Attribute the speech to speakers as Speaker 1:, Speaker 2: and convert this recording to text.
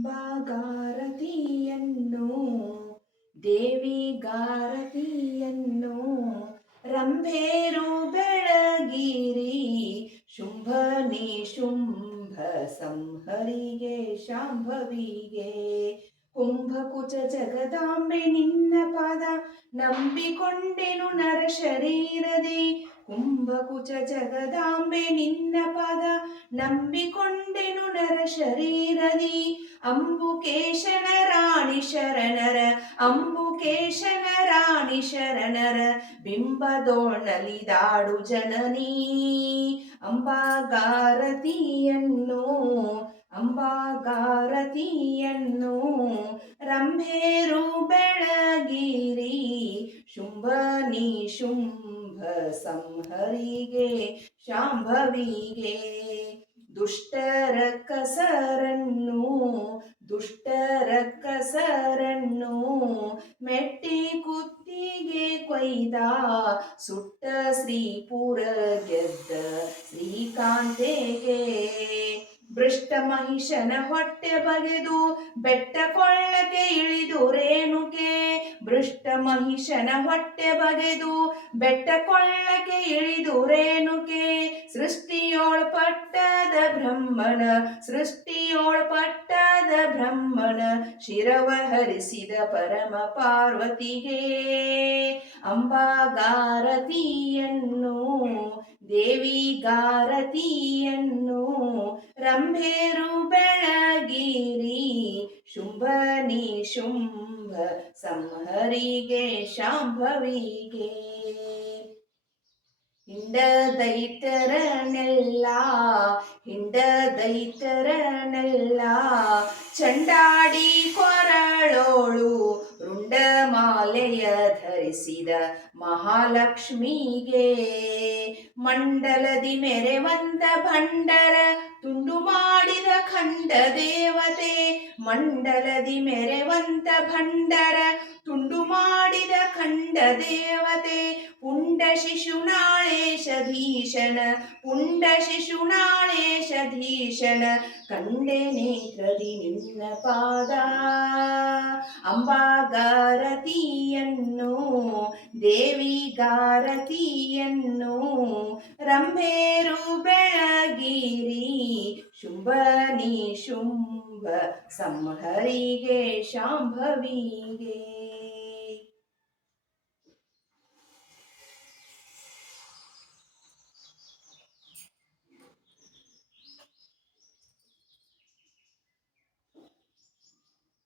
Speaker 1: ಅಂಬಾಗಾರತಿಯನ್ನು ದೇವಿಗಾರತಿಯನ್ನು ರಂಭೇರು ಬೆಳಗಿರಿ ಶುಂಭ ನಿಶುಂಭ ಸಂಹರಿಗೆ, ಶಾಂಭವಿಗೆ. ಕುಂಭಕುಚ ಜಗದಾಂಬೆ ನಿನ್ನ ಪಾದ ನಂಬಿಕೊಂಡೆನು ನರ ಶರೀರದಿ ಕುಂಭಕುಚ ಜಗದಾಂಬೆ ನಿನ್ನ ಪಾದ ನಂಬಿಕೊಂಡೆನು ನರ ಶರೀರದಿ. ಅಂಬುಕೇಶನ ರಾಣಿ ಶರಣರ ಅಂಬುಕೇಶನ ರಾಣಿ ಶರಣರ ಬಿಂಬದೋಣಲಿದಾಡು ಜನನೀ. ಅಂಬಾಗಾರತಿಯನ್ನು ಅಂಬಾಗಾರತಿಯನ್ನು, ರಂಭೇರು ಬೆಳಗಿರಿ. ಶುಂಭ ನಿಶುಂಭ ಸಂಹರಿಗೆ, ಶಾಂಭವಿಗೆ. ದುಷ್ಟರ ಕಸರನ್ನು ದುಷ್ಟರ ಕಸರನ್ನು ಮೆಟ್ಟಿ ಕುತ್ತಿಗೆ ಕೊಯ್ದ, ಸುಟ್ಟ ಶ್ರೀಪುರ ಗೆದ್ದ ಶ್ರೀಕಾಂತೆಗೆ ಭೃಷ್ಟ ಮಹಿಷನ ಹೊಟ್ಟೆ ಬಗೆದು ಬೆಟ್ಟ ಕೊಳ್ಳಕ್ಕೆ ಇಳಿದು ರೇಣುಕೆ ಭೃಷ್ಟ ಮಹಿಷನ ಹೊಟ್ಟೆ ಬಗೆದು ಬೆಟ್ಟ ಕೊಳ್ಳಕ್ಕೆ ಇಳಿದು ರೇಣುಕೆ ಸೃಷ್ಟಿಯೋಳ್ಪಟ್ಟದ ಬ್ರಹ್ಮಣ, ಸೃಷ್ಟಿಯೋಳ್ಪಟ್ಟದ ಬ್ರಹ್ಮಣ ಶಿರವ ಹರಿಸಿದ ಪರಮ ಪಾರ್ವತಿಗೆ. ಅಂಬಾಗಾರತಿಯನ್ನು, ದೇವಿಗಾರತಿಯನ್ನು, ರಂಭೇರು ಬೆಳಗಿರಿ ಶುಂಭ ನಿಶುಂಭ ಸಂಹರಿಗೆ ಶಾಂಭವಿಗೆ. ಹಿಂಡ ದೈತರನೆಲ್ಲ ಹಿಂಡ ದೈತರನೆಲ್ಲ ಚಂಡಾಡಿ ಕೊರಳೋಳು ರುಂಡಮಾಲೆಯ ಧರಿಸಿದ ಮಹಾಲಕ್ಷ್ಮಿಗೆ. ಮಂಡಲದಿ ಮೆರೆವಂತ ಭಂಡರ ತುಂಡು ಮಾಡಿದ ಖಂಡ ದೇವತೆ, ಮಂಡಲದಿ ಮೆರೆವಂತ ಭಂಡರ ತುಂಡು ಮಾಡಿದ ಖಂಡ ದೇವತೆ, ಪುಂಡ ಶಿಶುನಾಳೇಶಧೀಶನ ಶಿಶುನಾಳೇಶ ಧೀಷಣ ಕಂಡೆ ನೇತ್ರದಿ ನಿನ್ನ ಪಾದ. ಅಂಬಾಗಾರತಿಯನ್ನು, ದೇವಿಗಾರತಿಯನ್ನು, ರಂಭೇರು ಬೆಳಗಿರಿ ಶುಂಭ ನಿಶುಂಭ ಸಂಹರಿಗೆ ಶಾಂಭವಿಗೆ.